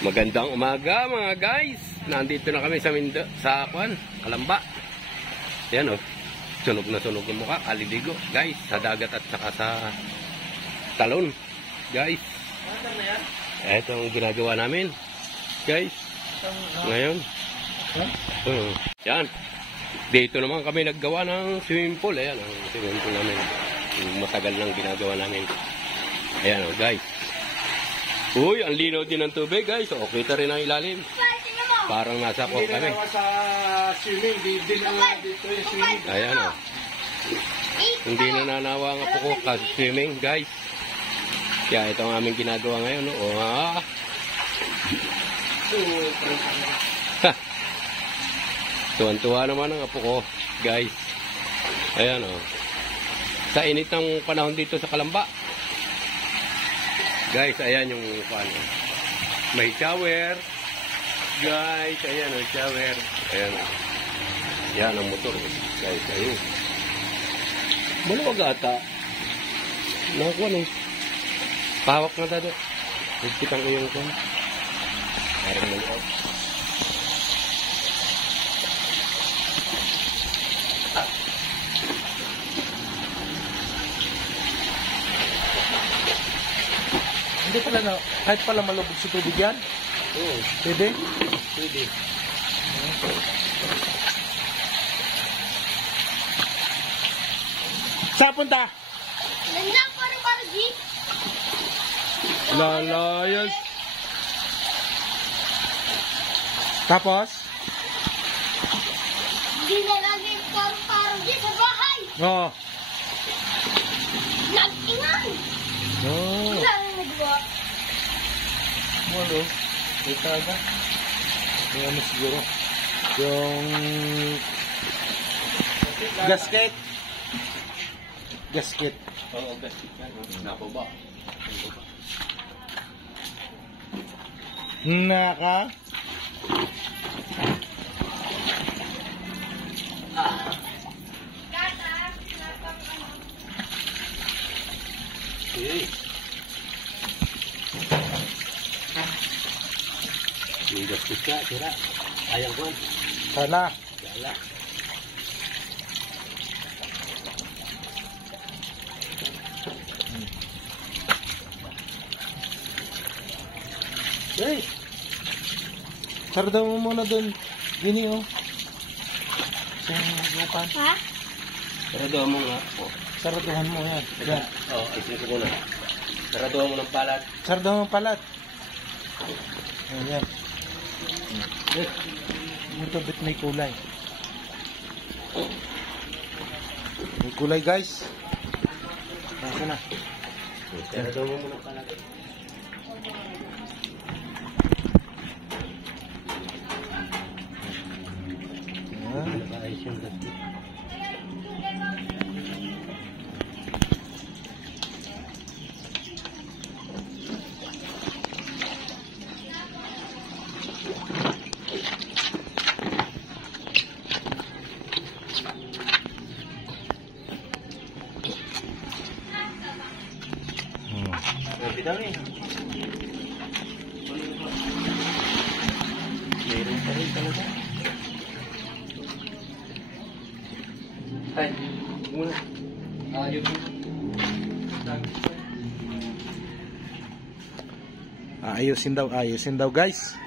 Magandang umaga mga guys. Nandito na kami sa Kalamba. Yan oh. Sunog na sunog yung mukha, aliligo guys, sa dagat at saka sa talon. Guys. Ito ang ginagawa namin. Guys. Ngayon. Yan. Dito naman kami naggawa ng swimming pool. Ayan ang swimming pool namin. Matagal nang ginagawa namin. Ayan oh guys. Uy, ang linaw din ng tubig guys. O, kita rin ang ilalim. Parang nasa ko kami. Hindi na sa swimming. Dito yung swimming. Ayan o. Hindi na nanawa nga po ko kasi swimming guys. Kaya ito ang aming ginagawa ngayon. O ha. Tuwan-tuwa naman ang apo ko guys. Ayan o. Sa init ng panahon dito sa Kalamba. Guys, ayan yung paano. May shower. Guys, ayan ang shower. Ayan. Yan ang motor. Guys, ayun. Maluwag ata. Nakakuha na. Pahawak na dada. Nagkitang ko yung kuha. Parang nalikaw. Hindi pala na, kahit pala malubog sa tubig yan? Oo. Pwede? Pwede. Saan punta? Nandang parang jeep. Lalayas. Tapos? Hindi na lagi parang jeep sa bahay. Oo. Nag-ingan. Oh. Wala na nagawa. Ano? Kita ba? Yung ano siguro? Yung gasket. Gasket. Oo, gasket yan. Napaba. Naka. Okay. Yung gasket ka, tira. Ayaw ko. Sana. Yala. Hey! Sardaw mo muna dun. Gini oh. Sa bukan. Ha? Sarado mo nga. Oh. Sarduhan mo yan. Yan. Oo, isin ko na. Sarado mo ng palat. Sardaw mo palat. Ayan. Ito bit may kulay. May kulay guys. Nasa na. Sarado mo ng palat. Ayos yung gasket. Bitaw eh. Meron pa rin talaga. Ay, muna. Ayun. Ayusin daw guys.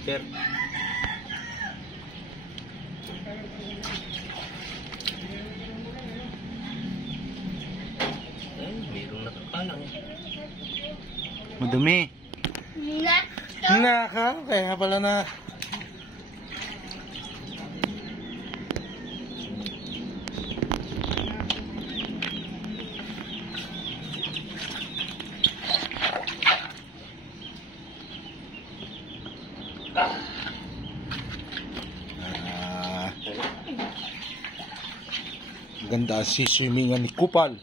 Sir. Ay, mayroong nakakalang. Madumi. Na. Naka, kaya pala na. Ganda si swimingan ni Kupal.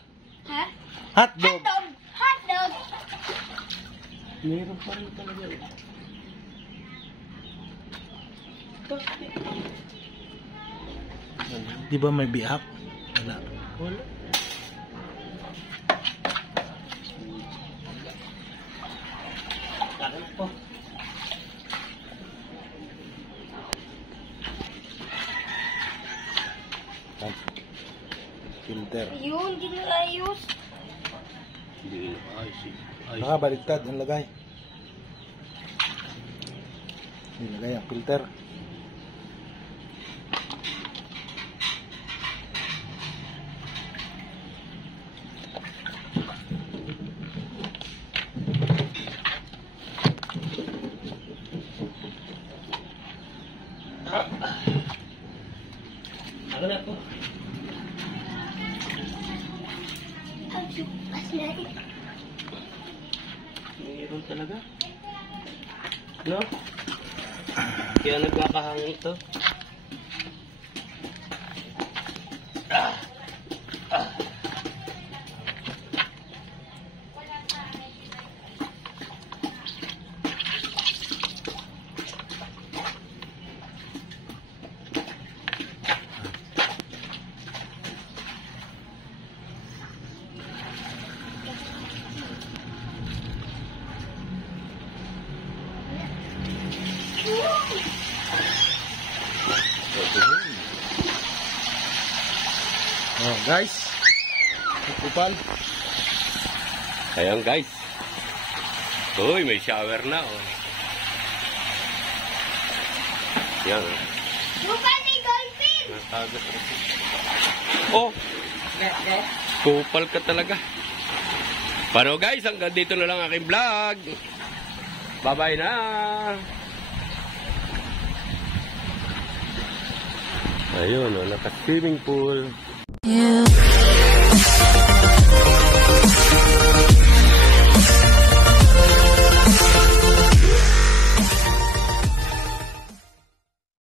Hotdog. Hotdog. Hotdog. Meron pa rin talaga. Di ba may biak? Wala. Wala. Akin po. Filter. Yun, di na ayos. Hindi na ayos eh. Ayos. Baka baliktad ang lagay. Nilagay ang filter. Ako na po. Ang sukas na rin. Meron talaga. No? Kaya nagkakahangin ito. Oh, guys. Kupal. Ayan guys. Uy, may shower na oh. Yan. Lupa ni Dolphin. Natagas rin. Oh! Kupal ka talaga. Pero guys, hanggang dito na lang aking vlog. Bye-bye na. Ayun, oh, naka-swimming pool. You